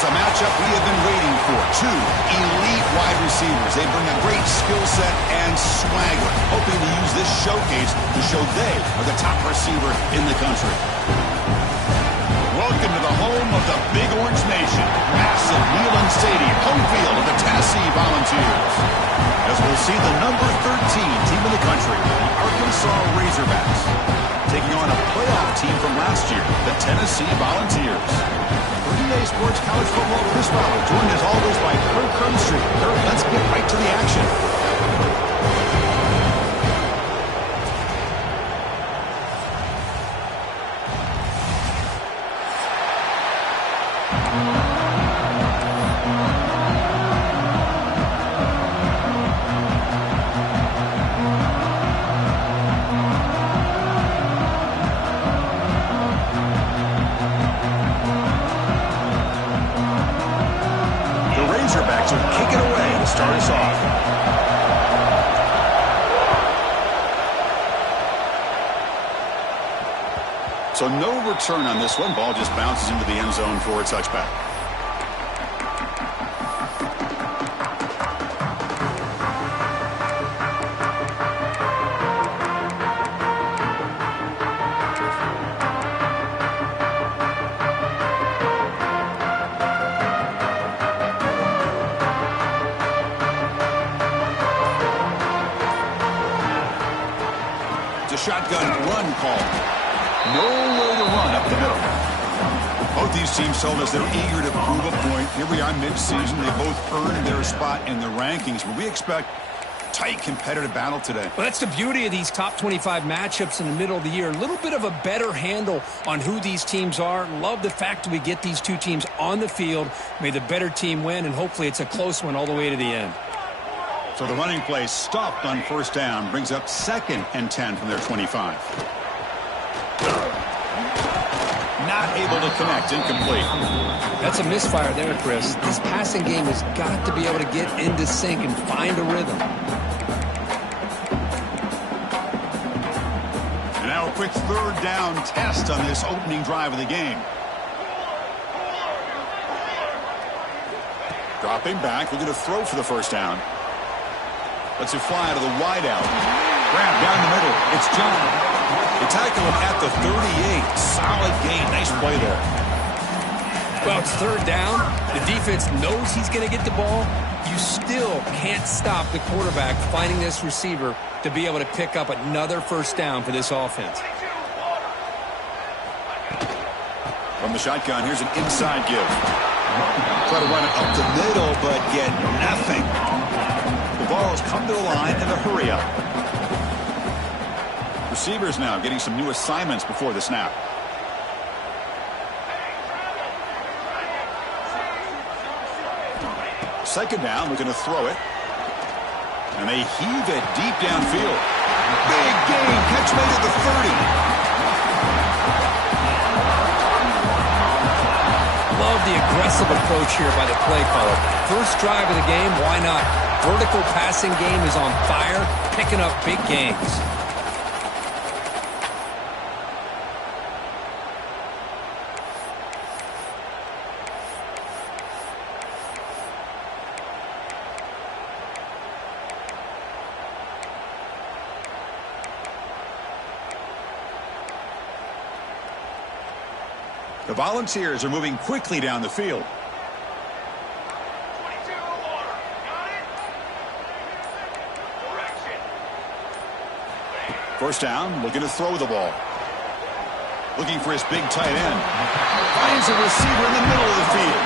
is a matchup we have been waiting for. Two elite wide receivers. They bring a great skill set and swagger, hoping to use this showcase to show they are the top receiver in the country. Welcome to the home of the Big Orange Nation. Massive Neyland Stadium, home field of the Tennessee Volunteers. As we'll see the number 13 team in the country, the Arkansas Razorbacks, taking on a playoff team from last year, the Tennessee Volunteers. For EA Sports College Football, Chris Fowler, joined as always by Kirk Crumbstreet. Kirk, let's get right to the action. So no return on this one. Ball just bounces into the end zone for a touchback. It's a shotgun run call. Nowhere to run up the middle. Both these teams told us they're eager to prove a point. Here we are mid-season. They both earned their spot in the rankings, but we expect tight competitive battle today. Well, that's the beauty of these top 25 matchups in the middle of the year. A little bit of a better handle on who these teams are. Love the fact that we get these two teams on the field. May the better team win, and hopefully it's a close one all the way to the end. So the running play stopped on first down, brings up 2nd and 10 from their 25. Not able to connect, incomplete. That's a misfire there, Chris. This passing game has got to be able to get into sync and find a rhythm. And now a quick third down test on this opening drive of the game. Dropping back, looking to throw for the first down. Lets it fly to the wideout. Grab down the middle. It's John. They tackle him at the 38. Solid gain. Nice play there. Well, it's third down. The defense knows he's going to get the ball. You still can't stop the quarterback finding this receiver to be able to pick up another first down for this offense. From the shotgun, here's an inside give. Try to run it up the middle, but get nothing. The ball has come to the line in a hurry up. Receivers now getting some new assignments before the snap. Second down, looking to throw it. And they heave it deep downfield. Big gain, catch made at the 30. Love the aggressive approach here by the play caller. First drive of the game, why not? Vertical passing game is on fire, picking up big gains. The Volunteers are moving quickly down the field. First down, looking to throw the ball. Looking for his big tight end. Finds a receiver in the middle of the field.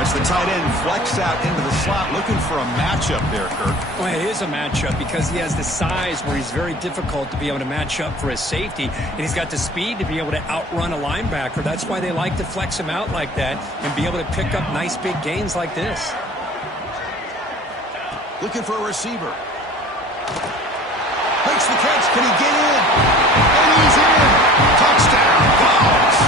As the tight end flexed out into the slot, looking for a matchup there, Kirk. Well, it is a matchup because he has the size where he's very difficult to be able to match up for his safety, and he's got the speed to be able to outrun a linebacker. That's why they like to flex him out like that and be able to pick up nice big gains like this. Looking for a receiver. Makes the catch. Can he get in? And he's in. Touchdown, Vols.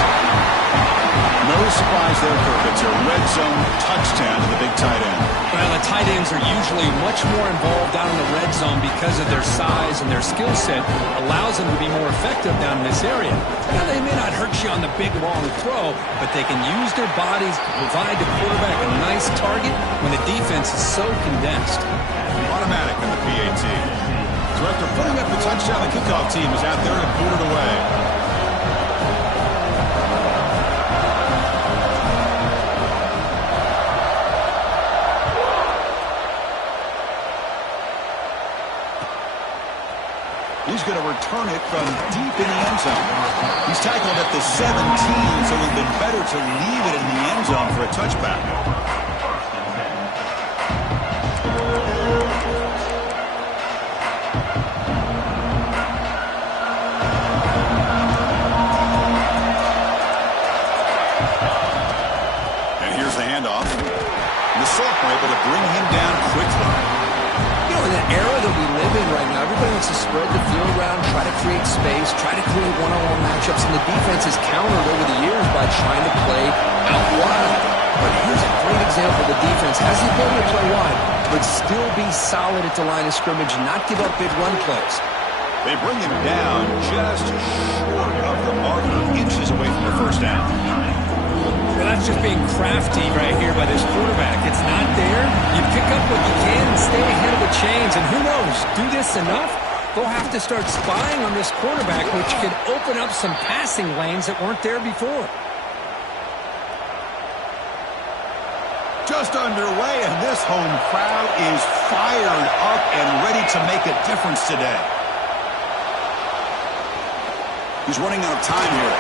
No surprise there, Kirk. It's a red zone touchdown to the big tight end. Well, the tight ends are usually much more involved down in the red zone because of their size and their skill set allows them to be more effective down in this area. Now, they may not hurt you on the big, long throw, but they can use their bodies to provide the quarterback a nice target when the defense is so condensed. Automatic in the PAT. So after putting up the touchdown, the kickoff team is out there and put it away. He's going to return it from deep in the end zone. He's tackled at the 17, so it would have been better to leave it in the end zone for a touchback. And here's the handoff. And the sophomore able to bring him down quickly. In the era that we live in right now, everybody wants to spread the field around, try to create space, try to create one-on-one matchups, and the defense has countered over the years by trying to play out wide. But here's a great example. The defense has the ability to play wide, but still be solid at the line of scrimmage and not give up big run plays. They bring him down just short of the marker, inches away from the first down. Well, that's just being crafty right here by this quarterback. It's not there. You pick up what you can and stay ahead of the chains. And who knows, do this enough, they'll have to start spying on this quarterback, which could open up some passing lanes that weren't there before. Just underway, and this home crowd is fired up and ready to make a difference today. He's running out of time here.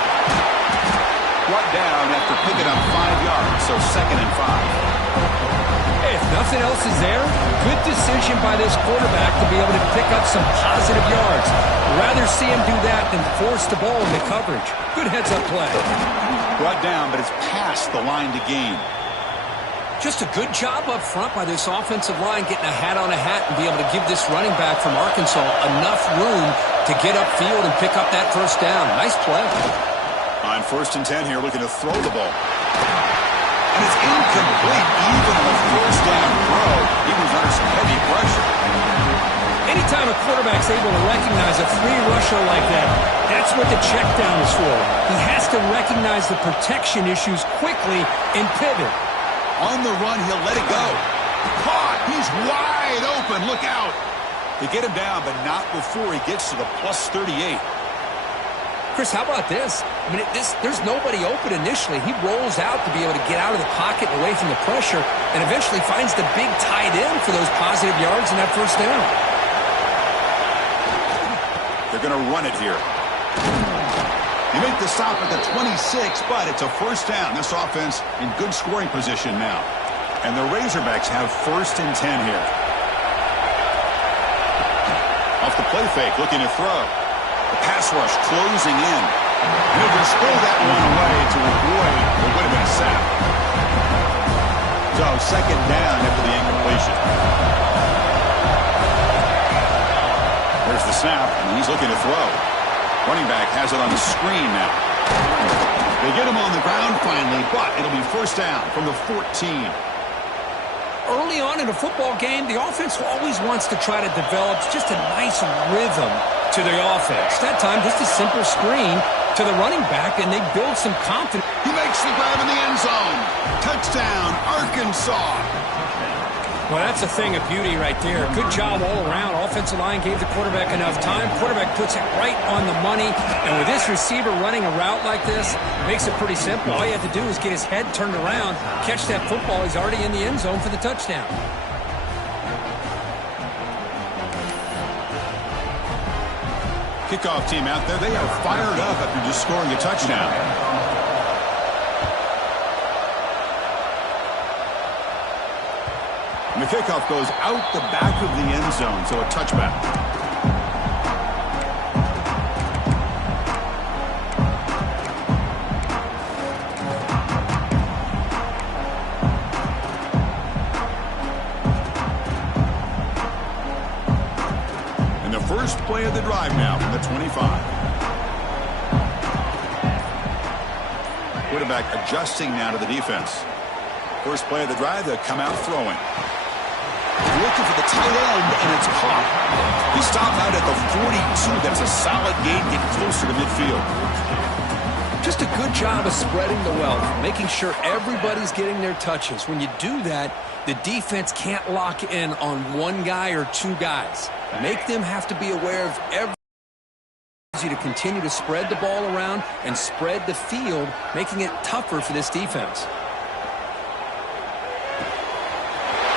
Brought down after picking up 5 yards, so 2nd and 5. Hey, if nothing else is there, good decision by this quarterback to be able to pick up some positive yards. Rather see him do that than force the ball into coverage. Good heads-up play. Brought down, but it's past the line to gain. Just a good job up front by this offensive line, getting a hat on a hat and be able to give this running back from Arkansas enough room to get upfield and pick up that first down. Nice play. On 1st and 10 here, looking to throw the ball. And it's incomplete, even on a first down throw. He was under some heavy pressure. Anytime a quarterback's able to recognize a free rusher like that, that's what the check down is for. He has to recognize the protection issues quickly and pivot. On the run, he'll let it go. Caught! He's wide open. Look out! They get him down, but not before he gets to the plus 38. Chris, how about this? I mean, there's nobody open initially. He rolls out to be able to get out of the pocket and away from the pressure and eventually finds the big tight end for those positive yards in that first down. They're going to run it here. They make the stop at the 26, but it's a first down. This offense in good scoring position now. And the Razorbacks have 1st and 10 here. Off the play fake, looking to throw. The pass rush closing in. And he'll just throw that one away to avoid what would have been a sack. So 2nd down after the incompletion. There's the snap, and he's looking to throw. Running back has it on the screen now. They get him on the ground finally, but it'll be first down from the 14. Early on in a football game, the offense always wants to try to develop just a nice rhythm to the offense. That time, just a simple screen to the running back, and they build some confidence. He makes the grab in the end zone. Touchdown, Arkansas. Well, that's a thing of beauty right there. Good job all around. Offensive line gave the quarterback enough time. Quarterback puts it right on the money. And with this receiver running a route like this, it makes it pretty simple. All you have to do is get his head turned around, catch that football. He's already in the end zone for the touchdown. Kickoff team out there, they are fired up after just scoring a touchdown. And the kickoff goes out the back of the end zone, so a touchback. And the first play of the drive now from the 25. quarterback adjusting now to the defense. First play of the drive, they'll come out throwing. Looking for the tight end, and it's caught. He stopped out at the 42. That's a solid gain, getting closer to midfield. Just a good job of spreading the wealth, making sure everybody's getting their touches. When you do that, the defense can't lock in on one guy or two guys. Make them have to be aware of every to continue to spread the ball around and spread the field, making it tougher for this defense.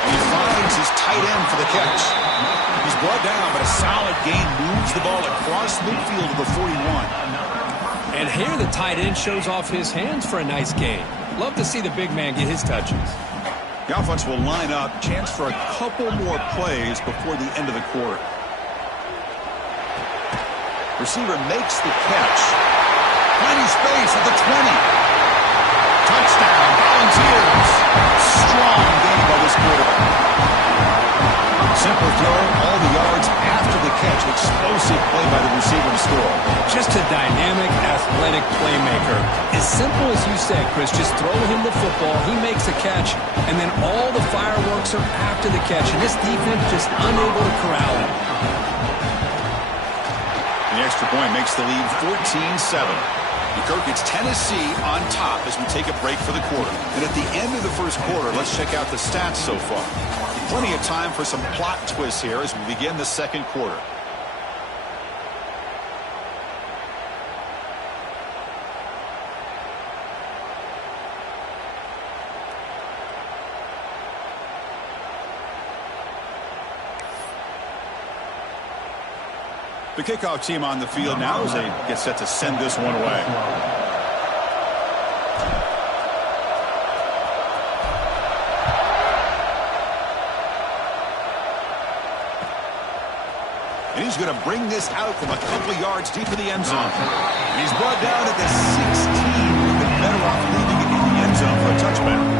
He finds his tight end for the catch. He's brought down, but a solid gain moves the ball across midfield to the 41. And here the tight end shows off his hands for a nice gain. Love to see the big man get his touches. The offense will line up. Chance for a couple more plays before the end of the quarter. Receiver makes the catch. Plenty space at the 20. Touchdown, Volunteers. Strong game by this quarterback. Simple throw, all the yards after the catch. Explosive play by the receiver to score. Just a dynamic, athletic playmaker. As simple as you said, Chris, just throw him the football, he makes a catch, and then all the fireworks are after the catch. And this defense just unable to corral him. The extra point makes the lead 14-7. Kirk, it's Tennessee on top as we take a break for the quarter. And at the end of the first quarter, let's check out the stats so far. Plenty of time for some plot twists here as we begin the second quarter. The kickoff team on the field now as they get set to send this one away. And he's going to bring this out from a couple of yards deep in the end zone. And he's brought down at the 16. We've been better off leaving it in the end zone for a touchback.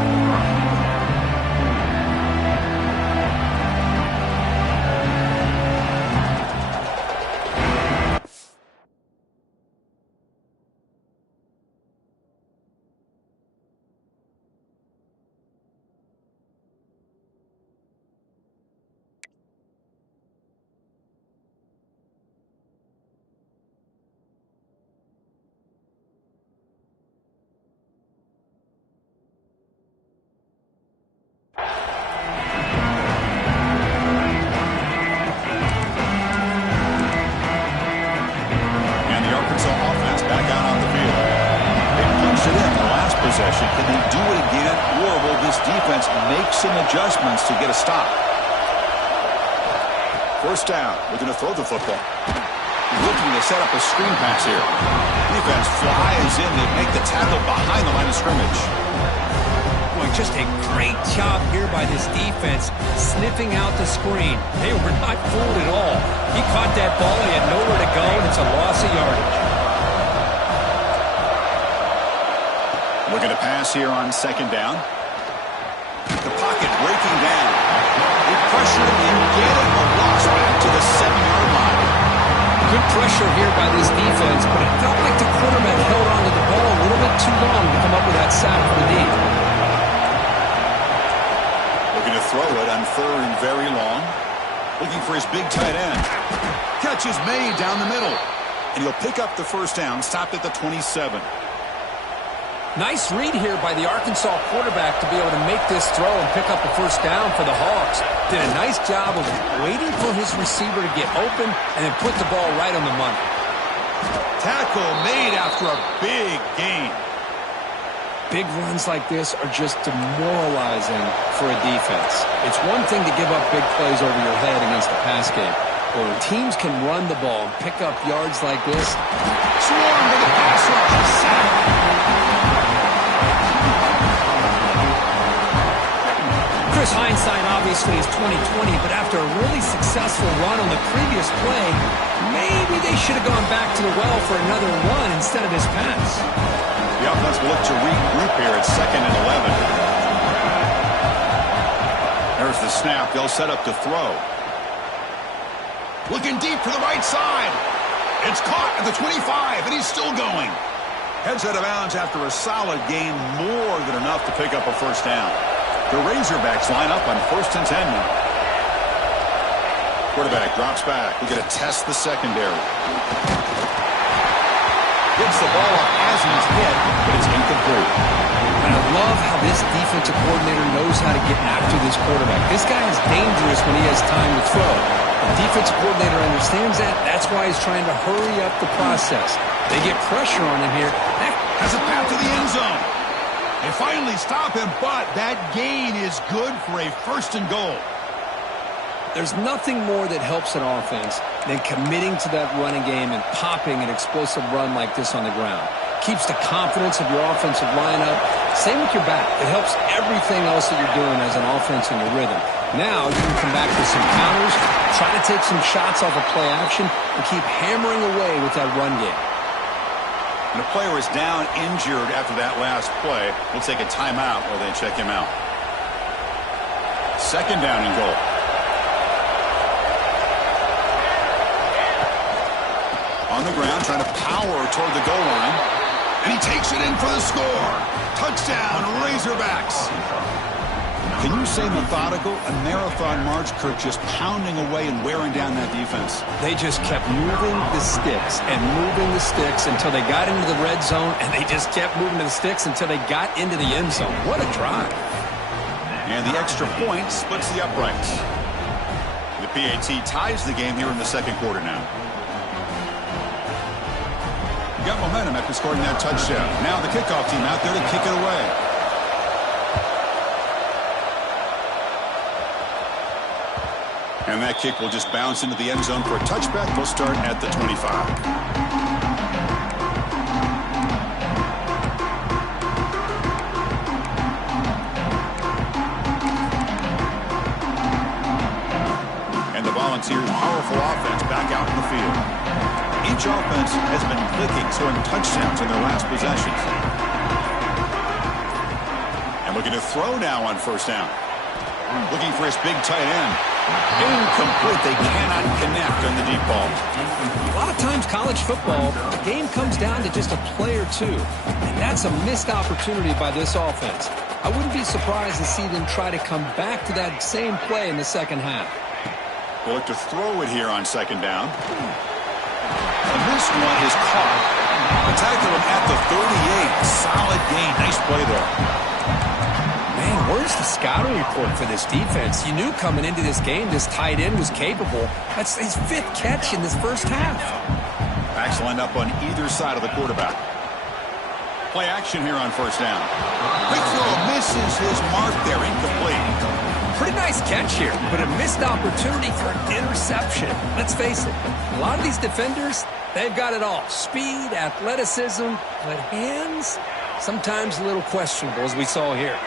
Can they do it again, or will this defense make some adjustments to get a stop? First down, we're going to throw the football. Looking to set up a screen pass here. Defense flies in to make the tackle behind the line of scrimmage. Boy, just a great job here by this defense, sniffing out the screen. They were not fooled at all. He caught that ball, he had nowhere to go, and it's a loss of yardage. Looking to pass here on second down. The pocket breaking down. They pressure and get it, a loss back to the 7-yard line. Good pressure here by this defense, but it felt like the quarterback held onto the ball a little bit too long to come up with that sack for the deep. Looking to throw it on third and very long. Looking for his big tight end. Catch is made down the middle. And he'll pick up the first down, stopped at the 27. Nice read here by the Arkansas quarterback to be able to make this throw and pick up the first down for the Hawks. Did a nice job of waiting for his receiver to get open and then put the ball right on the money. Tackle made after a big gain. Big runs like this are just demoralizing for a defense. It's one thing to give up big plays over your head against the pass game, but when teams can run the ball and pick up yards like this. Swarm to the pass rush. Sack. Chris, hindsight obviously is 20/20, but after a really successful run on the previous play, maybe they should have gone back to the well for another run instead of this pass. The offense will look to regroup here at 2nd and 11. There's the snap. They'll set up to throw. Looking deep to the right side. It's caught at the 25, and he's still going. Heads out of bounds after a solid gain, more than enough to pick up a first down. The Razorbacks line up on 1st and 10 now. Quarterback drops back. We're going to test the secondary. Gets the ball up as he's hit, but it's incomplete. And I love how this defensive coordinator knows how to get after this quarterback. This guy is dangerous when he has time to throw. The defensive coordinator understands that. That's why he's trying to hurry up the process. They get pressure on him here. That has a path to the end zone. They finally stop him, but that gain is good for a 1st and goal. There's nothing more that helps an offense than committing to that running game and popping an explosive run like this on the ground. Keeps the confidence of your offensive lineup. Same with your back. It helps everything else that you're doing as an offense in your rhythm. Now you can come back with some counters, try to take some shots off of play action, and keep hammering away with that run game. And the player is down injured after that last play. We'll take a timeout while they check him out. 2nd down and goal. On the ground, trying to power toward the goal line. And he takes it in for the score. Touchdown, Razorbacks. Can you say methodical? A marathon march, Kirk, just pounding away and wearing down that defense. They just kept moving the sticks and moving the sticks until they got into the red zone, and they just kept moving the sticks until they got into the end zone. What a drive. And the extra point splits the uprights. The PAT ties the game here in the 2nd quarter now. Got momentum after scoring that touchdown. Now the kickoff team out there to kick it away. And that kick will just bounce into the end zone for a touchback. We'll start at the 25. And the Volunteers' powerful offense back out in the field. Each offense has been clicking, scoring touchdowns in their last possessions. And looking to throw now on 1st down. Looking for his big tight end. Incomplete. They cannot connect on the deep ball. A lot of times college football, the game comes down to just a play or two. And that's a missed opportunity by this offense. I wouldn't be surprised to see them try to come back to that same play in the 2nd half. They'll look to throw it here on 2nd down. And this one is caught. The tackle at the 38. Solid gain. Nice play there. Man, where's the scouting report for this defense? You knew coming into this game this tight end was capable. That's his 5th catch in this 1st half. Backs lined up on either side of the quarterback. Play action here on 1st down. Quick throw misses his mark there. Incomplete. Pretty nice catch here, but a missed opportunity for an interception. Let's face it, a lot of these defenders, they've got it all. Speed, athleticism, but hands, sometimes a little questionable, as we saw here.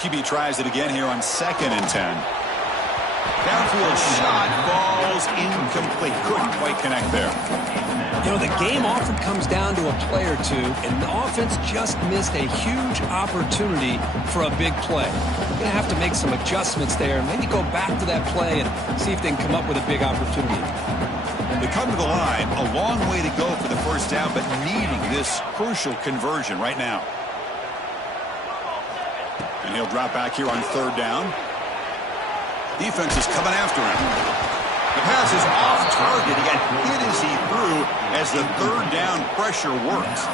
QB tries it again here on 2nd and 10. Downfield shot falls incomplete. Couldn't quite connect there. You know, the game often comes down to a play or two, and the offense just missed a huge opportunity for a big play. They're going to have to make some adjustments there and maybe go back to that play and see if they can come up with a big opportunity. They come to the line, a long way to go for the 1st down, but needing this crucial conversion right now. And he'll drop back here on 3rd down. Defense is coming after him. The pass is off target. He got hit as he threw as the 3rd down pressure works.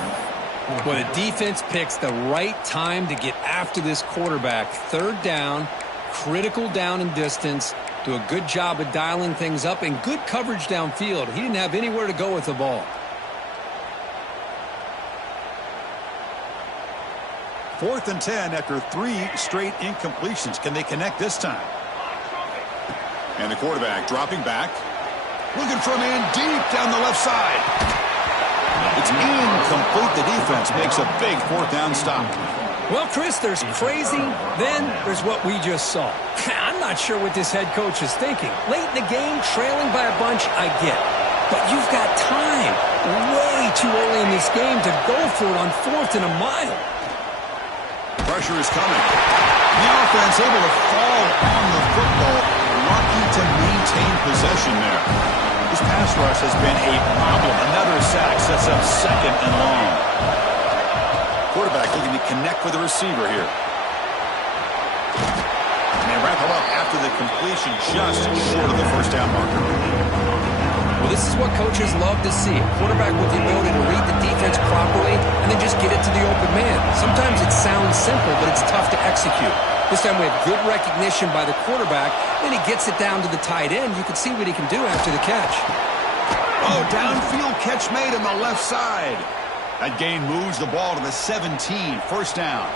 Well, the defense picks the right time to get after this quarterback. 3rd down, critical down and distance. Do a good job of dialing things up and good coverage downfield. He didn't have anywhere to go with the ball. 4th and 10 after 3 straight incompletions. Can they connect this time? And the quarterback dropping back. Looking for a man deep down the left side. It's incomplete. The defense makes a big 4th down stop. Well, Chris, there's crazy, then there's what we just saw. I'm not sure what this head coach is thinking. Late in the game, trailing by a bunch, I get. But you've got time, way too early in this game to go for it on 4th and a mile. Pressure is coming. The offense able to fall on the football. Lucky to to maintain possession there. This pass rush has been a problem. Another sack sets up second and long. Quarterback looking to connect with the receiver here. And they wrap him up after the completion, just short of the first down marker. Well, this is what coaches love to see. A quarterback with the ability to read the defense properly and then just get it to the open man. Sometimes it sounds simple, but it's tough to execute. This time we have good recognition by the quarterback, and he gets it down to the tight end. You can see what he can do after the catch. Oh, downfield catch made on the left side. That gain moves the ball to the 17, first down.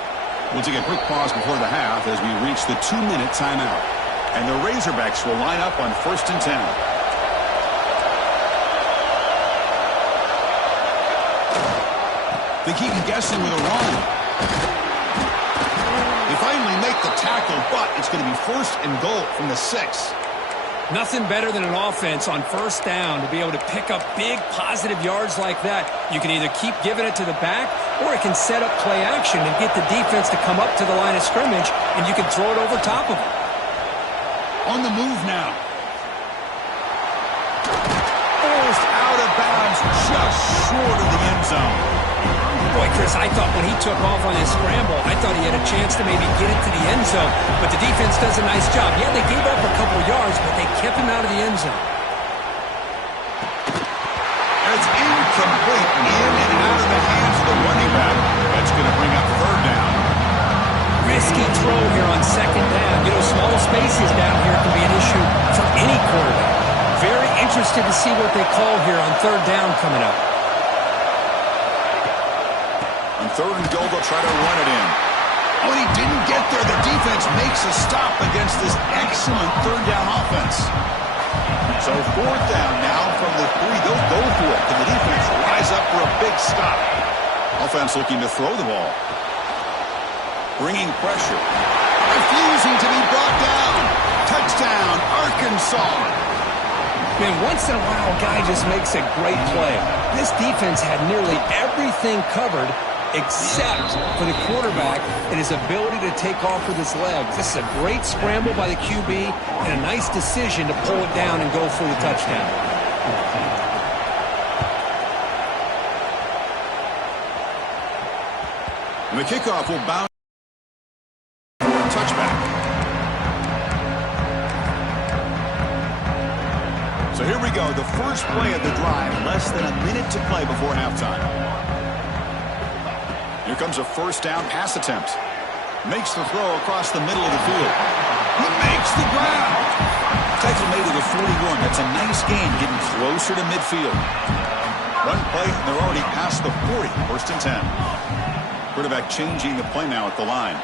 We'll take a quick pause before the half as we reach the 2-minute timeout. And the Razorbacks will line up on 1st and 10. They keep guessing with a run. They finally make the tackle, but it's going to be 1st and goal from the 6. Nothing better than an offense on 1st down to be able to pick up big positive yards like that. You can either keep giving it to the back, or it can set up play action and get the defense to come up to the line of scrimmage, and you can throw it over top of them. On the move now. Almost out of bounds, just short of the end zone. Boy, Chris, I thought when he took off on his scramble, I thought he had a chance to maybe get it to the end zone. But the defense does a nice job. Yeah, they gave up a couple yards, but they kept him out of the end zone. And it's incomplete. In and out of the hands of the running back. That's going to bring up 3rd down. Risky throw here on 2nd down. You know, small spaces down here can be an issue for any quarterback. Very interested to see what they call here on 3rd down coming up. On 3rd and goal, they'll try to run it in. Oh, and he didn't get there. The defense makes a stop against this excellent 3rd down offense. So 4th down now from the 3. They'll go for it. Can the defense rise up for a big stop? Offense looking to throw the ball. Bringing pressure. Refusing to be brought down. Touchdown, Arkansas. Man, once in a while, a guy just makes a great play. This defense had nearly everything covered except for the quarterback and his ability to take off with his legs. This is a great scramble by the QB and a nice decision to pull it down and go for the touchdown. And the kickoff will bounce. Touchback. So here we go, the first play of the drive, less than a minute to play before halftime. Here comes a 1st down pass attempt. Makes the throw across the middle of the field. He makes the ground. Tackle made to the 41. That's a nice gain, getting closer to midfield. Run play, and they're already past the 40. 1st and 10. Quarterback changing the play now at the line.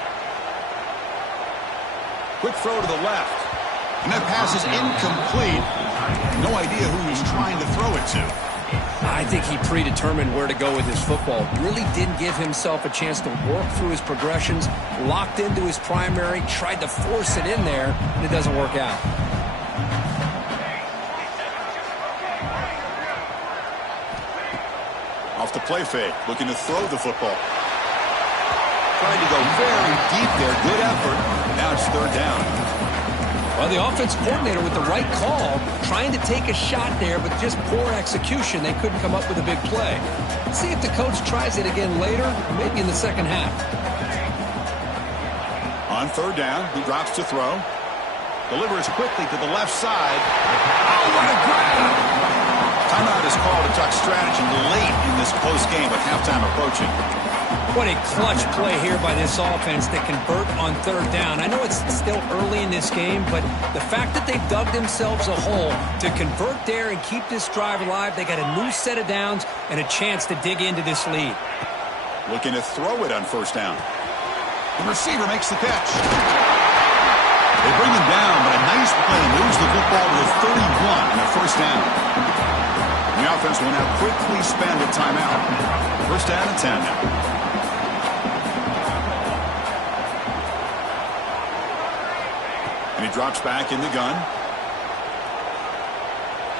Quick throw to the left. And that pass is incomplete. No idea who he's trying to throw it to. I think he predetermined where to go with his football. Really didn't give himself a chance to work through his progressions, locked into his primary, tried to force it in there, and it doesn't work out. Off the play fake, looking to throw the football. Trying to go very deep there. Good effort. Now it's 3rd down. Well, the offense coordinator with the right call, trying to take a shot there, but just poor execution. They couldn't come up with a big play. Let's see if the coach tries it again later, maybe in the 2nd half. On 3rd down, he drops to throw. Delivers quickly to the left side. Oh, what a grab! Timeout is called to talk strategy late in this close game with halftime approaching. What a clutch play here by this offense to convert on 3rd down. I know it's still early in this game, but the fact that they've dug themselves a hole to convert there and keep this drive alive, they got a new set of downs and a chance to dig into this lead. Looking to throw it on 1st down. The receiver makes the catch. They bring him down, but a nice play moves the football to the 31 and a 1st down. And the offense will now quickly spend a timeout. 1st down and 10 now. And he drops back in the gun.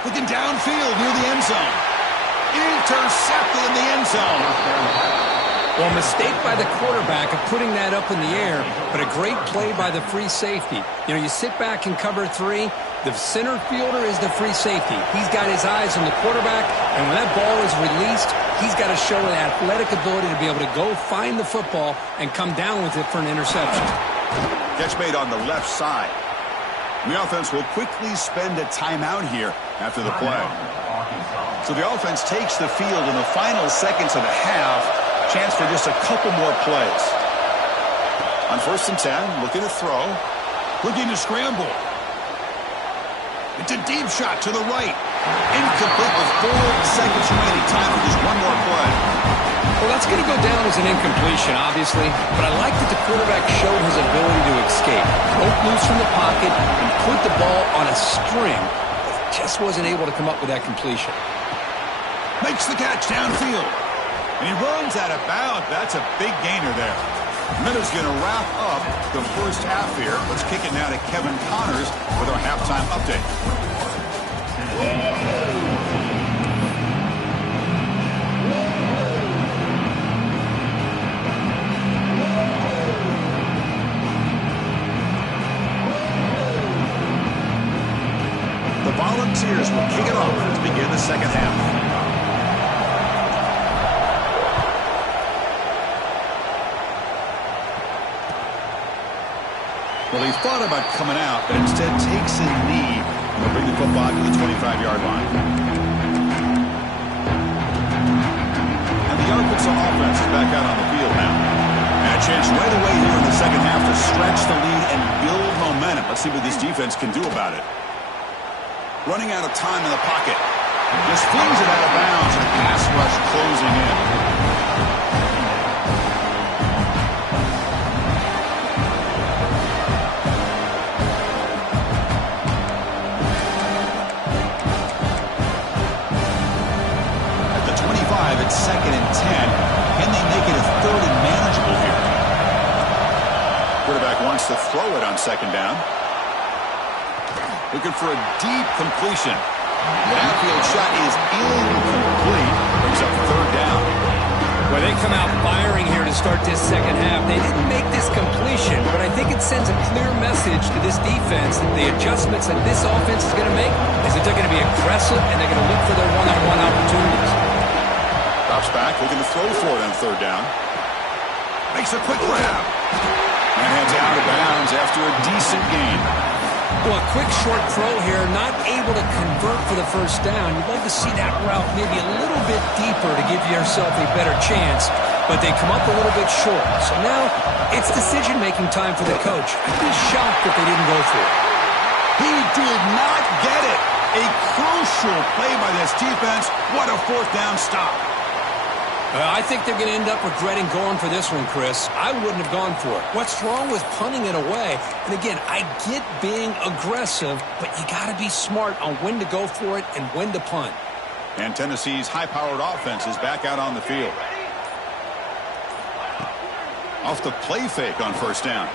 Looking downfield near the end zone. Intercepted in the end zone. Well, mistake by the quarterback of putting that up in the air, but a great play by the free safety. You know, you sit back and cover 3, The center fielder is the free safety. He's got his eyes on the quarterback, and when that ball is released, he's got to show an athletic ability to be able to go find the football and come down with it for an interception. Catch made on the left side. The offense will quickly spend a timeout here after the play. So the offense takes the field in the final seconds of the half. Chance for just a couple more plays. On 1st and 10, looking to throw. Looking to scramble. It's a deep shot to the right. Incomplete with 4 seconds remaining. Time for just one more play. Well, that's going to go down as an incompletion, obviously, but I like that the quarterback showed his ability to escape, broke loose from the pocket, and put the ball on a string. Just wasn't able to come up with that completion. Makes the catch downfield. And he runs out of bounds. That's a big gainer there. Minute's going to wrap up the first half here. Let's kick it now to Kevin Connors with our halftime update. The Volunteers will kick it off to begin the second half. Well, he thought about coming out, but instead takes a knee and will bring the football to the 25-yard line. And the Arkansas offense is back out on the field now. And a chance right away here in the second half to stretch the lead and build momentum. Let's see what this defense can do about it. Running out of time in the pocket. Just flings it out of bounds, and a pass rush closing in. It's 2nd and 10. Can they make it a 3rd and manageable here? Quarterback wants to throw it on 2nd down. Looking for a deep completion. The outfield shot is incomplete. Brings up 3rd down. Well, they come out firing here to start this second half. They didn't make this completion, but I think it sends a clear message to this defense that the adjustments that this offense is going to make is that they're going to be aggressive and they're going to look for their one-on-one opportunities. Drops back, looking to throw for it on 3rd down. Makes a quick grab. And heads out of bounds after a decent gain. Well, a quick short throw here, not able to convert for the 1st down. You'd love to see that route maybe a little bit deeper to give yourself a better chance, but they come up a little bit short. So now it's decision-making time for the coach. I'd be shocked if they didn't go for it. He did not get it. A crucial play by this defense. What a 4th down stop. I think they're going to end up regretting going for this one, Chris. I wouldn't have gone for it. What's wrong with punting it away? And again, I get being aggressive, but you got to be smart on when to go for it and when to punt. And Tennessee's high-powered offense is back out on the field. Off the play fake on 1st down.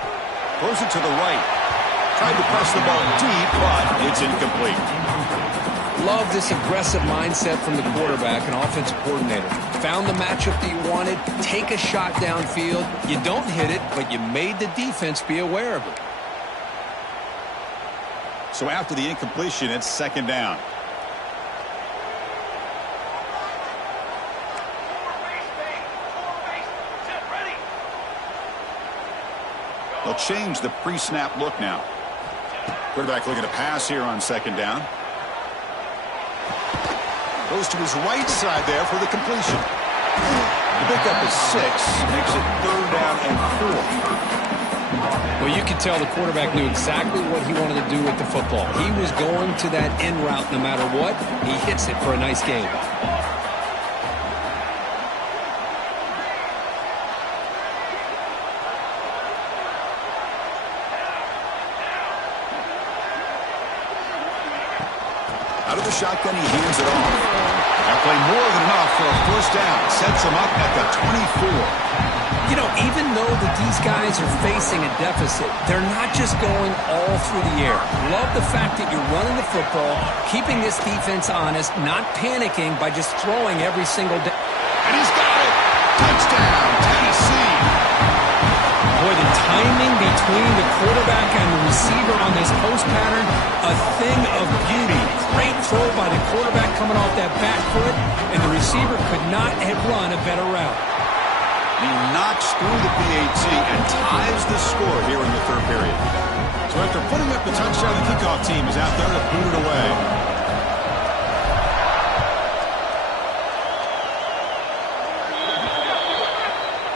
Throws it to the right. Tried to press the ball deep, but it's incomplete. Love this aggressive mindset from the quarterback and offensive coordinator. Found the matchup that you wanted, take a shot downfield. You don't hit it, but you made the defense be aware of it. So after the incompletion, it's 2nd down. They'll change the pre-snap look now. Quarterback looking to pass here on 2nd down. Goes to his right side there for the completion. The pickup is 6. Makes it 3rd down and 4. Well, you could tell the quarterback knew exactly what he wanted to do with the football. He was going to that in route no matter what. He hits it for a nice game. Out of the shotgun, he hands it off. That play more than enough for a 1st down. Sets him up at the 24. You know, even though these guys are facing a deficit, they're not just going all through the air. Love the fact that you're running the football, keeping this defense honest, not panicking by just throwing every single day. And he's got it. Touchdown, Tennessee. Boy, the timing between the quarterback and the receiver on this post pattern, a thing of beauty. Great throw by the quarterback coming off that back foot, and the receiver could not have run a better route. He knocks through the PAT and ties the score here in the third period. So after putting up the touchdown, the kickoff team is out there to boot it away.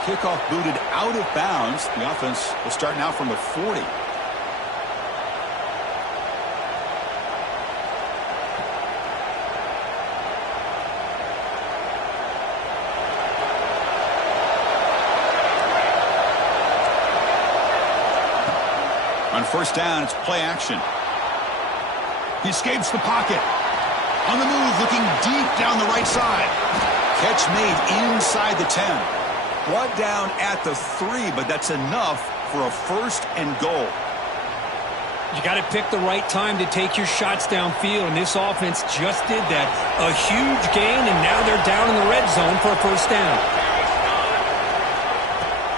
Kickoff booted out of bounds. The offense will start now from the 40. On first down, it's play action. He escapes the pocket. On the move, looking deep down the right side. Catch made inside the 10. Brought down at the 3, but that's enough for a first and goal. You got to pick the right time to take your shots downfield, and this offense just did that. A huge gain, and now they're down in the red zone for a first down.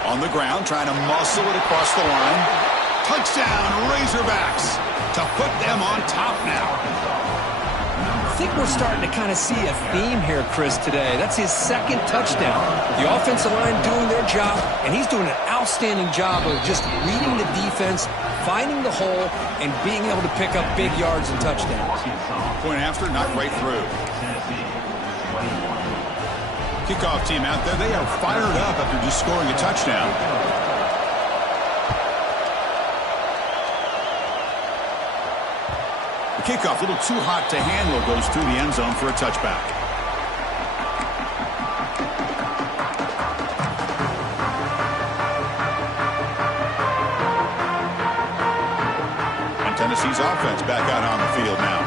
On the ground, trying to muscle it across the line. Touchdown, Razorbacks, to put them on top now. I think we're starting to kind of see a theme here, Chris, today. That's his second touchdown. The offensive line doing their job, and he's doing an outstanding job of just reading the defense, finding the hole, and being able to pick up big yards and touchdowns. Point after, knocked right through. Kickoff team out there, they are fired up after just scoring a touchdown. The kickoff, a little too hot to handle, goes through the end zone for a touchback. And Tennessee's offense back out on the field now.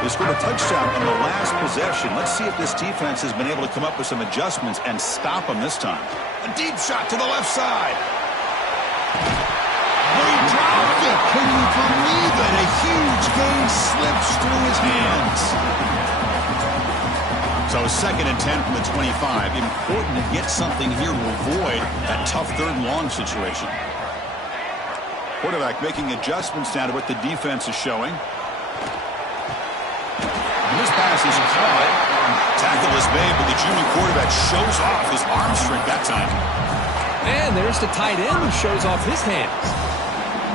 They scored a touchdown on the last possession. Let's see if this defense has been able to come up with some adjustments and stop them this time. A deep shot to the left side. Dropped it. Can you believe it? A huge gain slips through his hands. So 2nd and 10 from the 25. Important to get something here to avoid that tough third and long situation. Quarterback making adjustments now to what the defense is showing. And this pass is caught. Tackle is made, but the junior quarterback shows off his arm strength that time. And there's the tight end who shows off his hands.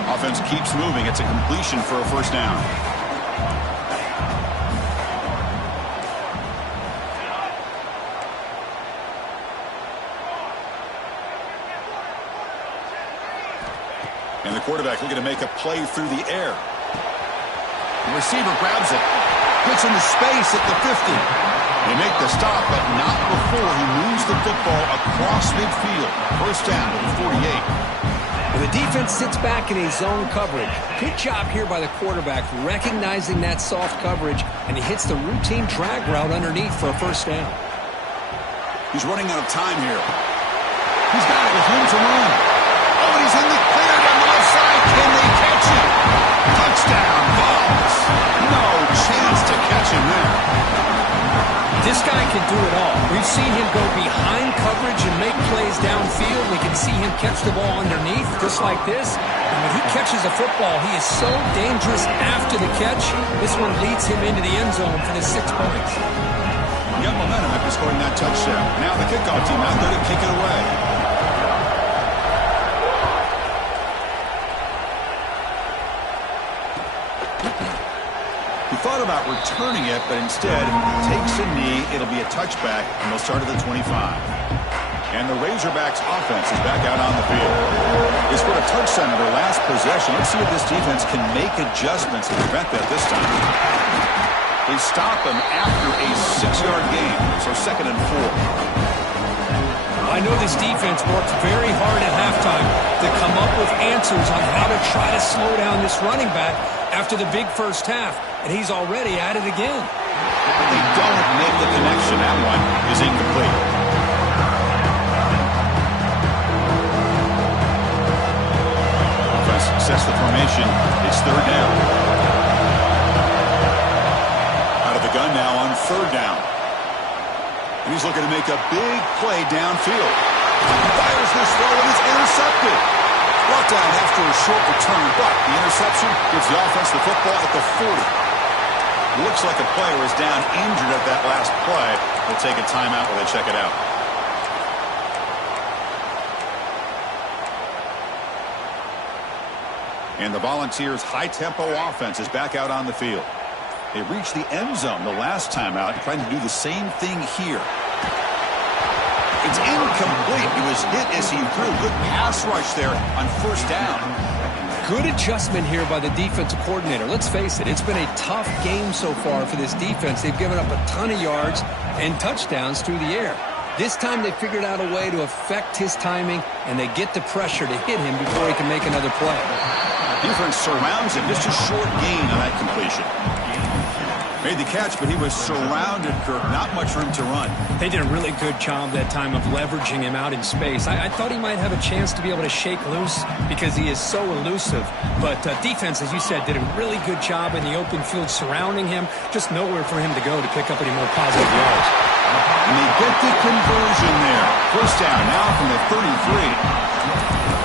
Offense keeps moving. It's a completion for a first down. And the quarterback looking to make a play through the air. The receiver grabs it. Puts into space at the 50. They make the stop, but not before he moves the football across midfield. First down at the 48. And the defense sits back in a zone coverage. Good job here by the quarterback, recognizing that soft coverage, and he hits the routine drag route underneath for a first down. He's running out of time here. He's got it with room to run. Oh, and he's in the clear down the left side. Can they catch him? Touchdown, Vols. No chance to catch him there. This guy can do it all. We've seen him go behind coverage and make plays downfield. We can see him catch the ball underneath, just like this. And when he catches a football, he is so dangerous after the catch. This one leads him into the end zone for the 6 points. He got momentum after scoring that touchdown. Now the kickoff team out there to kick it away. Thought about returning it, but instead takes a knee. It'll be a touchback, and they'll start at the 25. And the Razorbacks offense is back out on the field. They scored a touchdown in their last possession. Let's see if this defense can make adjustments to prevent that this time. They stop them after a 6-yard gain, so 2nd and 4. I know this defense worked very hard at halftime to come up with answers on how to try to slow down this running back after the big first half, and he's already at it again. They don't make the connection. That one is incomplete. Offense sets the formation. It's 3rd down. Out of the gun now on 3rd down. And he's looking to make a big play downfield. He fires this throw and it's intercepted. Brought brought down after a short return, but the interception gives the offense the football at the 40. Looks like a player is down injured at that last play. They'll take a timeout while they check it out. And the Volunteers' high-tempo offense is back out on the field. They reached the end zone the last time out, trying to do the same thing here. It's incomplete. He was hit as he threw. Good pass rush there on first down. Good adjustment here by the defensive coordinator. Let's face it, it's been a tough game so far for this defense. They've given up a ton of yards and touchdowns through the air. This time they figured out a way to affect his timing, and they get the pressure to hit him before he can make another play. Defense surrounds him. Just a short gain on that completion. Made the catch, but he was surrounded, Kirk. Not much room to run. They did a really good job that time of leveraging him out in space. I thought he might have a chance to be able to shake loose because he is so elusive. But defense, as you said, did a really good job in the open field surrounding him. Just nowhere for him to go to pick up any more positive yards. And they get the conversion there. First down now from the 33.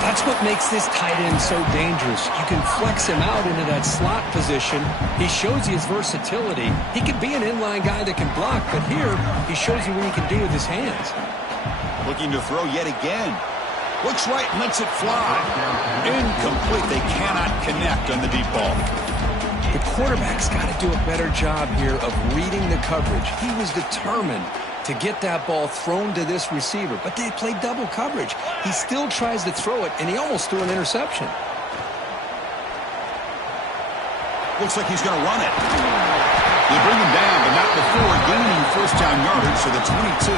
That's what makes this tight end so dangerous. You can flex him out into that slot position. He shows you his versatility. He can be an inline guy that can block, but here he shows you what he can do with his hands. Looking to throw yet again. Looks right and lets it fly. Incomplete. They cannot connect on the deep ball. The quarterback's got to do a better job here of reading the coverage. He was determined to get that ball thrown to this receiver, but they played double coverage. He still tries to throw it, and he almost threw an interception. Looks like he's going to run it. They bring him down, but not before gaining first down yardage to the 22.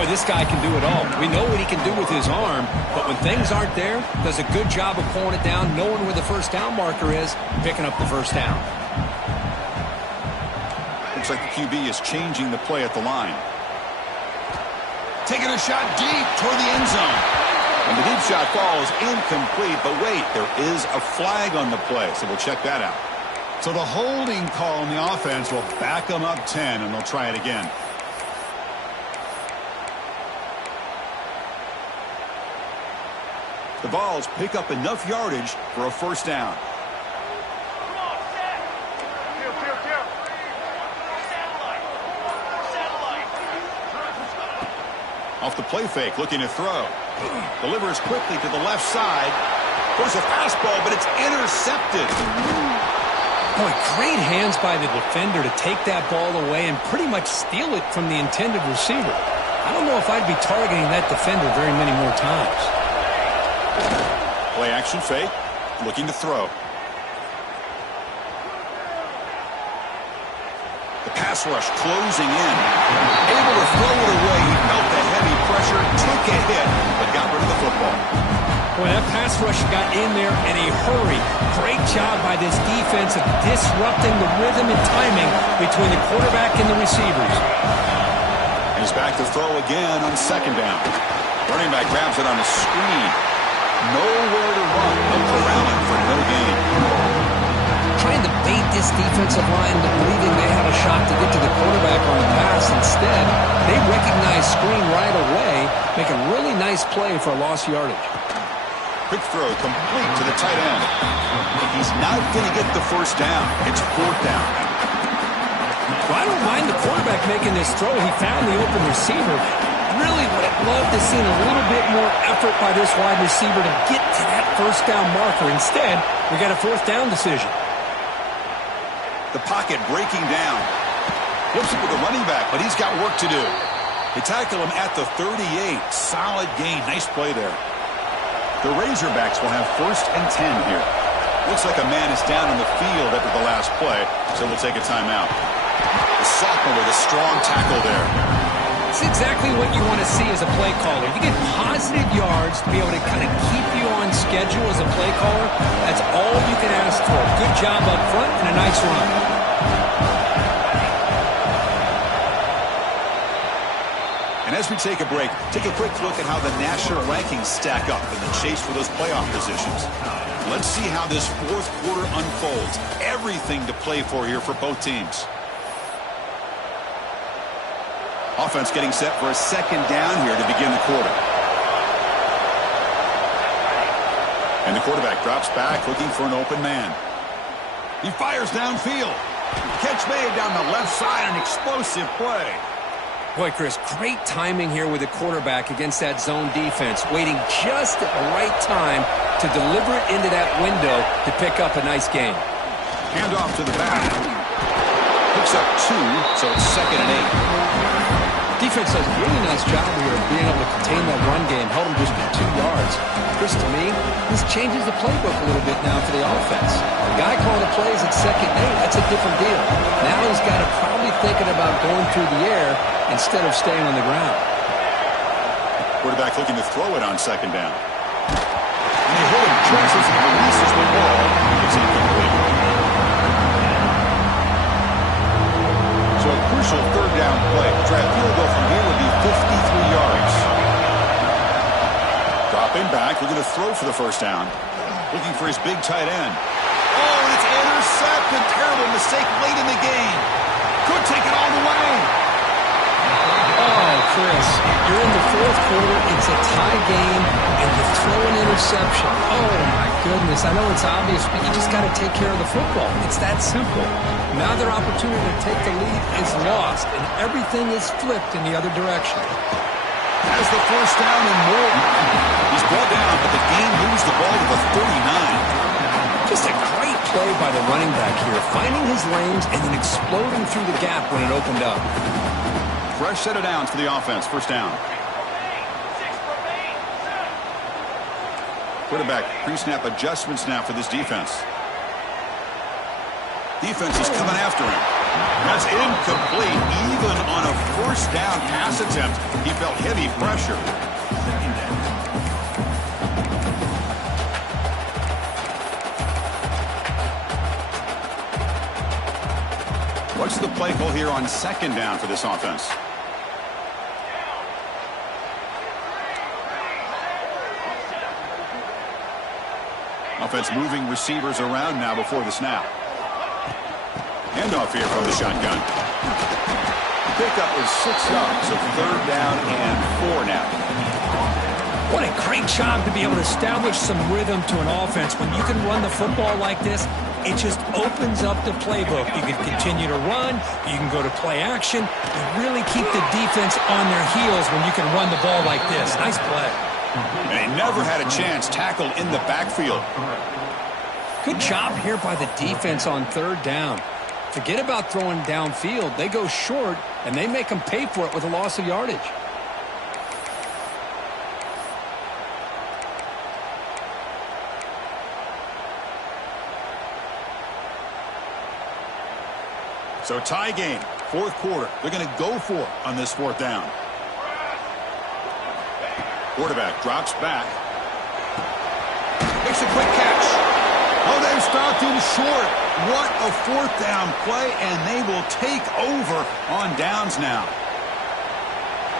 Boy, this guy can do it all. We know what he can do with his arm, but when things aren't there, does a good job of pulling it down, knowing where the first down marker is, picking up the first down. Looks like the QB is changing the play at the line. Taking a shot deep toward the end zone. And the deep shot falls incomplete, but wait, there is a flag on the play, so we'll check that out. So the holding call on the offense will back them up 10, and they'll try it again. The Vols pick up enough yardage for a first down. Off the play fake, looking to throw. Delivers quickly to the left side. There's a fastball, but it's intercepted. Boy, great hands by the defender to take that ball away and pretty much steal it from the intended receiver. I don't know if I'd be targeting that defender very many more times. Play action fake, looking to throw. The pass rush closing in. Able to throw it away. He felt the heavy pressure, took a hit, but got rid of the football. Boy, that pass rush got in there in a hurry. Great job by this defense of disrupting the rhythm and timing between the quarterback and the receivers. He's back to throw again on second down. Running back grabs it on a screen. Nowhere to run. Look around him for no gain. Trying to bait this defensive line, believing they have a shot to get to the quarterback on the pass. Instead, they recognize screen right away, make a really nice play for a lost yardage. Quick throw complete to the tight end. He's not going to get the first down. It's fourth down. Well, I don't mind the quarterback making this throw. He found the open receiver. Really would have loved to see a little bit more effort by this wide receiver to get to that first down marker. Instead, we got a fourth down decision. The pocket breaking down. Flips it with the running back, but he's got work to do. They tackle him at the 38. Solid gain. Nice play there. The Razorbacks will have first and 10 here. Looks like a man is down in the field after the last play, so we'll take a timeout. The sophomore with a strong tackle there. It's exactly what you want to see as a play caller. You get positive yards to be able to kind of keep you on schedule as a play caller. That's all you can ask for. Good job up front and a nice run. And as we take a break, take a quick look at how the national rankings stack up in the chase for those playoff positions. Let's see how this fourth quarter unfolds. Everything to play for here for both teams. Offense getting set for a second down here to begin the quarter. And the quarterback drops back looking for an open man. He fires downfield. Catch made down the left side, an explosive play. Boy, Chris, great timing here with the quarterback against that zone defense, waiting just at the right time to deliver it into that window to pick up a nice gain. Handoff to the back. Picks up 2, so it's 2nd and 8. Defense does a really nice job here of being able to contain that run game, held him just for 2 yards. Chris, to me, this changes the playbook a little bit now for the offense. The guy calling the plays at 2nd and 8, that's a different deal. Now he's got to probably thinking about going through the air instead of staying on the ground. Quarterback looking to throw it on 2nd down. And he hit him just as he releases the ball. It's incomplete. So a crucial 3rd down play. Try a field goal from here would be 53 yards. Dropping back, looking to throw for the 1st down. Looking for his big tight end. Oh, and it's intercepted. Terrible mistake late in the game. Could take it all the way. Oh, Chris, you're in the 4th quarter, it's a tie game, and you throw an interception. Oh, my goodness. I know it's obvious, but you just got to take care of the football. It's that simple. Now their opportunity to take the lead is lost, and everything is flipped in the other direction. Has the 1st down and more. He's brought down, but the game moves the ball to the 39. Just a great play by the running back here, finding his lanes and then exploding through the gap when it opened up. Fresh set of downs for the offense. 1st down. Quarterback pre-snap adjustments now for this defense. Defense is coming after him. That's incomplete. Even on a 1st down pass attempt, he felt heavy pressure. What's the play call here on 2nd down for this offense? Offense moving receivers around now before the snap. Handoff here from the shotgun. The pickup is 6 yards, so 3rd down and 4 now. What a great job to be able to establish some rhythm to an offense. When you can run the football like this, it just opens up the playbook. You can continue to run. You can go to play action. You really keep the defense on their heels when you can run the ball like this. Nice play. And he never had a chance tackled in the backfield. Good job here by the defense on 3rd down. Forget about throwing downfield. They go short, and they make them pay for it with a loss of yardage. So tie game, 4th quarter. They're going to go for it on this 4th down. Quarterback drops back. Makes a quick catch. Oh, they've stopped him short. What a 4th down play, and they will take over on downs now.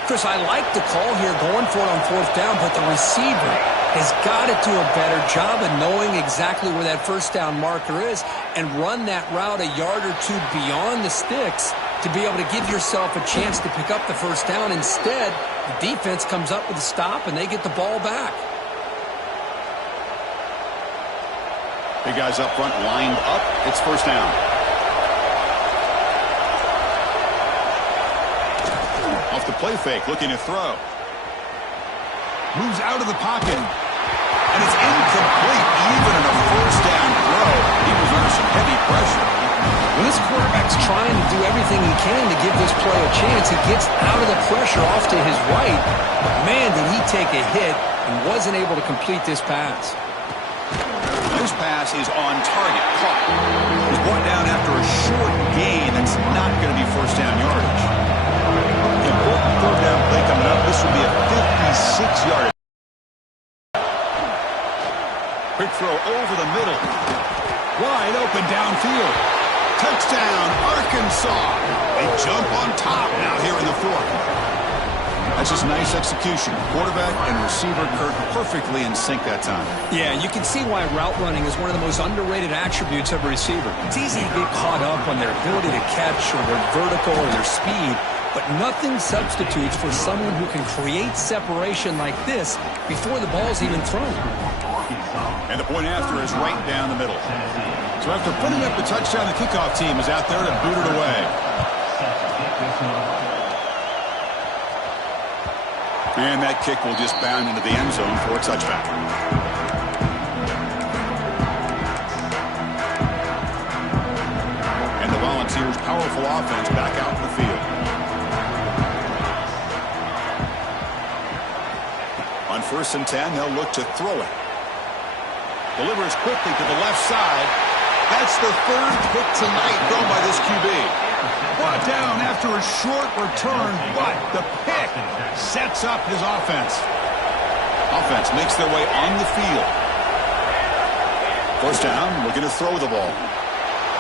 Chris, I like the call here going for it on 4th down, but the receiver has got to do a better job of knowing exactly where that 1st down marker is and run that route a yard or 2 beyond the sticks to be able to give yourself a chance to pick up the 1st down. Instead, the defense comes up with a stop, and they get the ball back. Big guys up front lined up. It's 1st down. Off the play fake, looking to throw. Moves out of the pocket. And it's incomplete. Even in a 1st down throw, he was under some heavy pressure. When this quarterback's trying to do everything he can to give this play a chance, he gets out of the pressure off to his right. But man, did he take a hit and wasn't able to complete this pass. This pass is on target. Caught. He's brought down after a short gain. That's not going to be 1st down yardage. Important 3rd down play coming up. This will be a 56-yard. Quick throw over the middle. Wide open downfield. Touchdown, Arkansas. They jump on top now here in the 4th. That's just nice execution. Quarterback and receiver Kirk perfectly in sync that time. Yeah, you can see why route running is one of the most underrated attributes of a receiver. It's easy to get caught up on their ability to catch or their vertical or their speed. but nothing substitutes for someone who can create separation like this before the ball's even thrown. And the point after is right down the middle. So after putting up the touchdown, the kickoff team is out there to boot it away. And that kick will just bound into the end zone for a touchback. And the Volunteers' powerful offense back out in the field. On 1st and 10, they'll look to throw it. Delivers quickly to the left side. That's the 3rd pick tonight thrown by this QB. Brought down after a short return, but the pick sets up his offense. Offense makes their way on the field. 1st down, looking to throw the ball.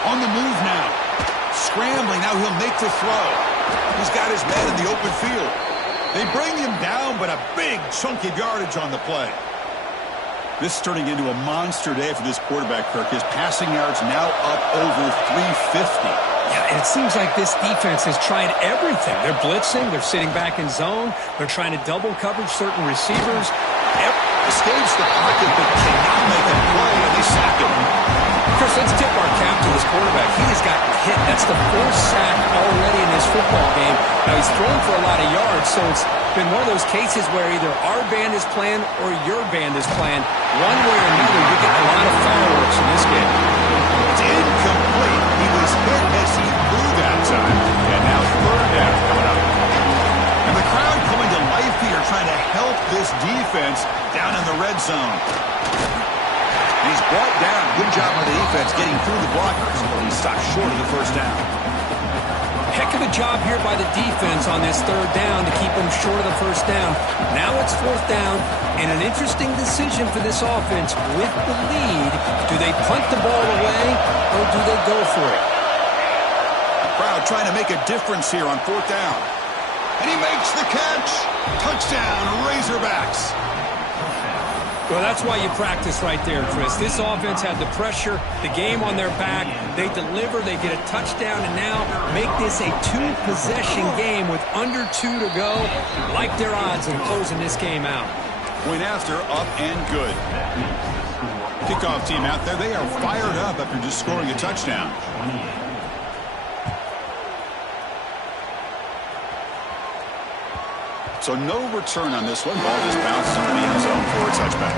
On the move now. Scrambling, now he'll make the throw. He's got his man in the open field. They bring him down, but a big chunk of yardage on the play. This is turning into a monster day for this quarterback, Kirk. His passing yards now up over 350. Yeah, and it seems like this defense has tried everything. They're blitzing. They're sitting back in zone. They're trying to double coverage certain receivers. Escapes the pocket, but cannot make a play, and they sack him. Chris, let's tip our cap to this quarterback. He has gotten hit. That's the 4th sack already in this football game. Now, he's thrown for a lot of yards, so it's been one of those cases where either our band is playing or your band is playing. One way or another, you're getting a lot of fireworks in this game. It's incomplete. He was hit as he threw that time. And now 3rd down coming up. And the crowd coming to life here, trying to help this defense down in the red zone. He's brought down. Good job by the defense getting through the blockers. He stopped short of the 1st down. Heck of a job here by the defense on this 3rd down to keep him short of the 1st down. Now it's 4th down, and an interesting decision for this offense with the lead. Do they punt the ball away, or do they go for it? Crowd trying to make a difference here on 4th down. And he makes the catch. Touchdown, Razorbacks. Well, that's why you practice right there, Chris. This offense had the pressure, the game on their back. They deliver, they get a touchdown, and now make this a 2-possession game with under 2 to go. Like their odds of closing this game out. Point after, up and good. Kickoff team out there, they are fired up after just scoring a touchdown. So no return on this one. Ball just bounces into the end zone for a touchback.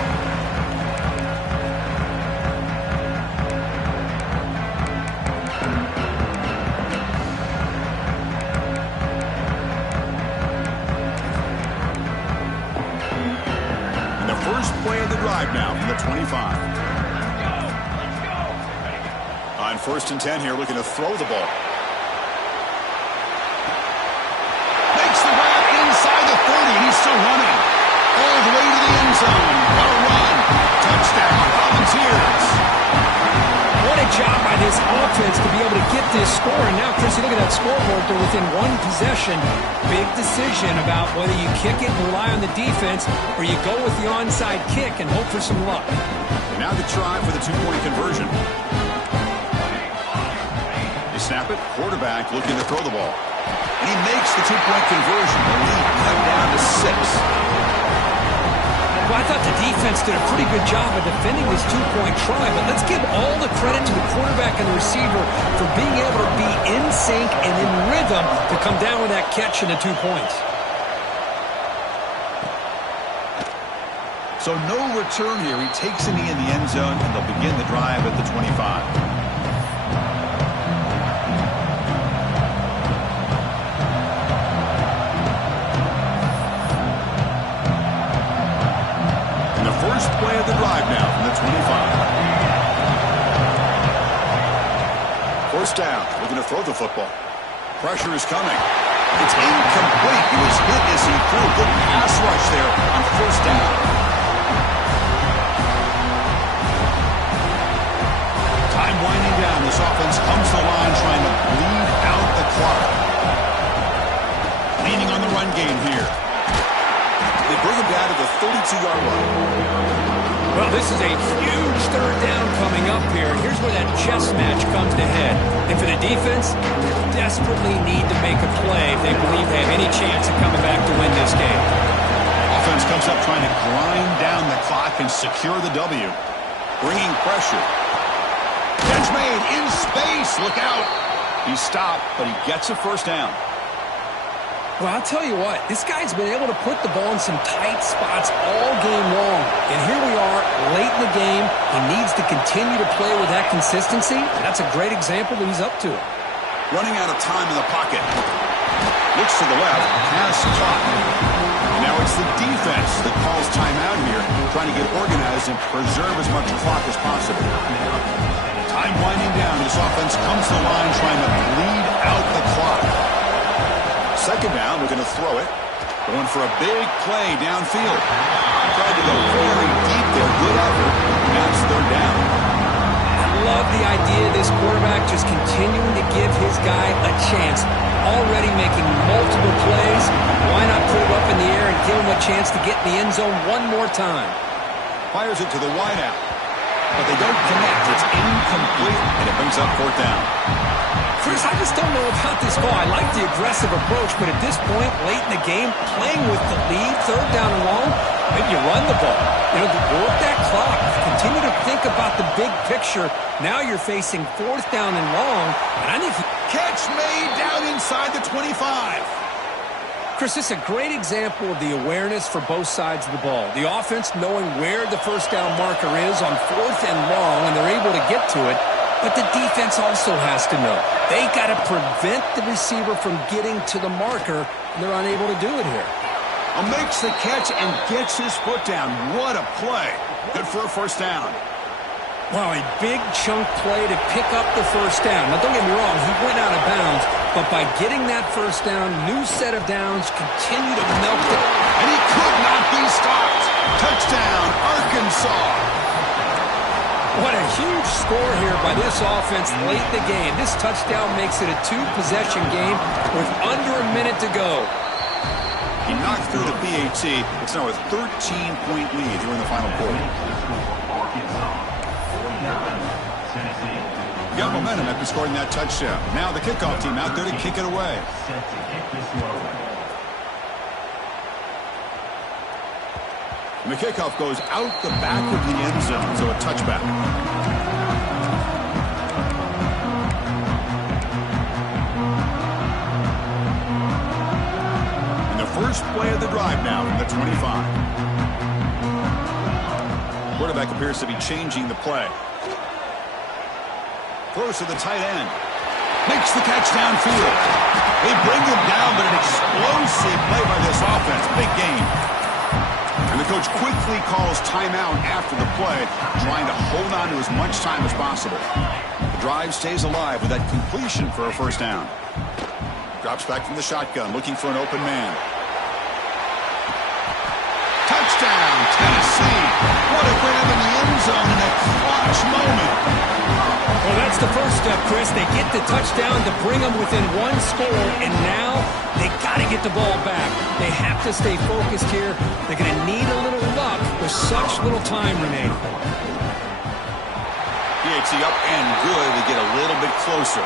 And the first play of the drive now from the 25. On 1st and 10 here, looking to throw the ball. He's still running all the way to the end zone. A run. Touchdown. Volunteers. What a job by this offense to be able to get this score. And now, Chris, you look at that scoreboard. They're within 1 possession. Big decision about whether you kick it and rely on the defense or you go with the onside kick and hope for some luck. And now the try for the 2-point conversion. They snap it. Quarterback looking to throw the ball. And he makes the 2-point conversion. The lead cut down to 6. Well, I thought the defense did a pretty good job of defending this 2-point try, but let's give all the credit to the quarterback and the receiver for being able to be in sync and in rhythm to come down with that catch and the 2 points. So no return here. He takes a knee in the end zone, and they'll begin the drive at the 25. First play of the drive now from the 25. 1st down, looking to throw the football. Pressure is coming. It's incomplete. He was hit as he threw. Good pass rush there on 1st down. Time winding down. This offense comes to the line trying to bleed out the clock. Leaning on the run game here. They bring him down to the 32-yard line. Well, Well, this is a huge third down coming up here. Here's where that chess match comes to head. And for the defense, they desperately need to make a play if they believe they have any chance of coming back to win this game. Offense comes up trying to grind down the clock and secure the W. Bringing pressure. Catch made in space. Look out. He stopped, but he gets a first down. Well, I'll tell you what, this guy's been able to put the ball in some tight spots all game long. And here we are, late in the game. He needs to continue to play with that consistency. And that's a great example that he's up to it. Running out of time in the pocket. Looks to the left, pass caught. Now it's the defense that calls timeout here, trying to get organized and preserve as much clock as possible. Time winding down. This offense comes to the line trying to bleed out the clock. Second down, we're going to throw it. Going for a big play downfield. Tried to go very deep there. Good effort. That's third down. I love the idea of this quarterback just continuing to give his guy a chance. Already making multiple plays. Why not put it up in the air and give him a chance to get in the end zone one more time? Fires it to the wideout. But they don't connect. It's incomplete, and it brings up fourth down. Chris, I just don't know about this call. I like the aggressive approach, but at this point, late in the game, playing with the lead, third down and long, maybe you run the ball. You know, work that clock. Continue to think about the big picture. Now you're facing fourth down and long, and I think Catch made down inside the 25. Chris, this is a great example of the awareness for both sides of the ball. The offense knowing where the first down marker is on fourth and long, and they're able to get to it. But the defense also has to know. They got to prevent the receiver from getting to the marker, and they're unable to do it here. Makes the catch and gets his foot down. What a play. Good for a first down. Wow, a big chunk play to pick up the first down. Now, don't get me wrong, he went out of bounds, but by getting that first down, new set of downs, continue to milk it. And he could not be stopped. Touchdown, Arkansas. What a huge score here by this offense late in the game. This touchdown makes it a two-possession game with under a minute to go. He knocked through the PAT. It's now a 13-point lead here in the final quarter. Got momentum after scoring that touchdown. Now the kickoff team out there to kick it away. And the kickoff goes out the back of the end zone, so a touchback. And the first play of the drive now from the 25. Quarterback appears to be changing the play. Throws to the tight end. Makes the catch downfield. They bring him down, but an explosive play by this offense. Big game. And the coach quickly calls timeout after the play, trying to hold on to as much time as possible. The drive stays alive with that completion for a first down. Drops back from the shotgun, looking for an open man. Touchdown, Tennessee. What a grab in the end zone in a clutch moment. Well, that's the first step, Chris. They get the touchdown to bring them within one score, and now they got to get the ball back. They have to stay focused here. They're going to need a little luck with such little time remaining. PAT up and good. They get a little bit closer.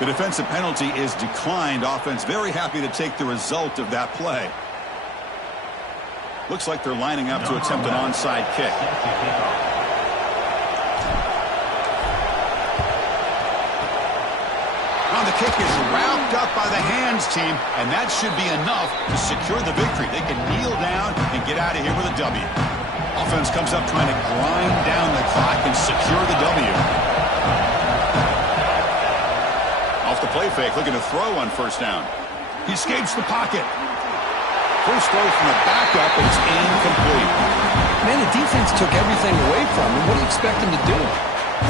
The defensive penalty is declined. Offense very happy to take the result of that play. Looks like they're lining up to attempt an onside kick. Now the kick is wrapped up by the hands team, and that should be enough to secure the victory. They can kneel down and get out of here with a W. Offense comes up trying to grind down the clock and secure the W. Off the play fake, looking to throw on first down. He escapes the pocket. First throw from the backup, and it's incomplete. Man, the defense took everything away from him. What do you expect him to do?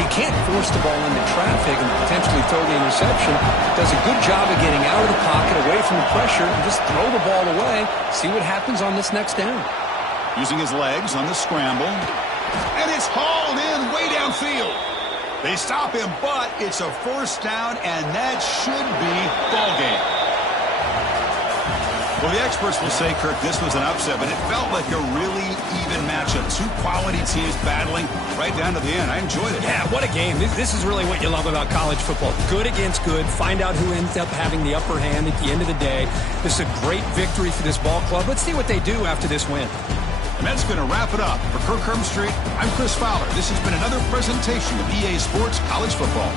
He can't force the ball into traffic and potentially throw the interception. Does a good job of getting out of the pocket, away from the pressure, and just throw the ball away. See what happens on this next down. Using his legs on the scramble. And it's hauled in way downfield. They stop him, but it's a first down, and that should be ball game. Well, the experts will say, Kirk, this was an upset, but it felt like a really even matchup. Two quality teams battling right down to the end. I enjoyed it. Yeah, what a game. This is really what you love about college football. Good against good. Find out who ends up having the upper hand at the end of the day. This is a great victory for this ball club. Let's see what they do after this win. And that's going to wrap it up. For Kirk Herbstreit, I'm Chris Fowler. This has been another presentation of EA Sports College Football.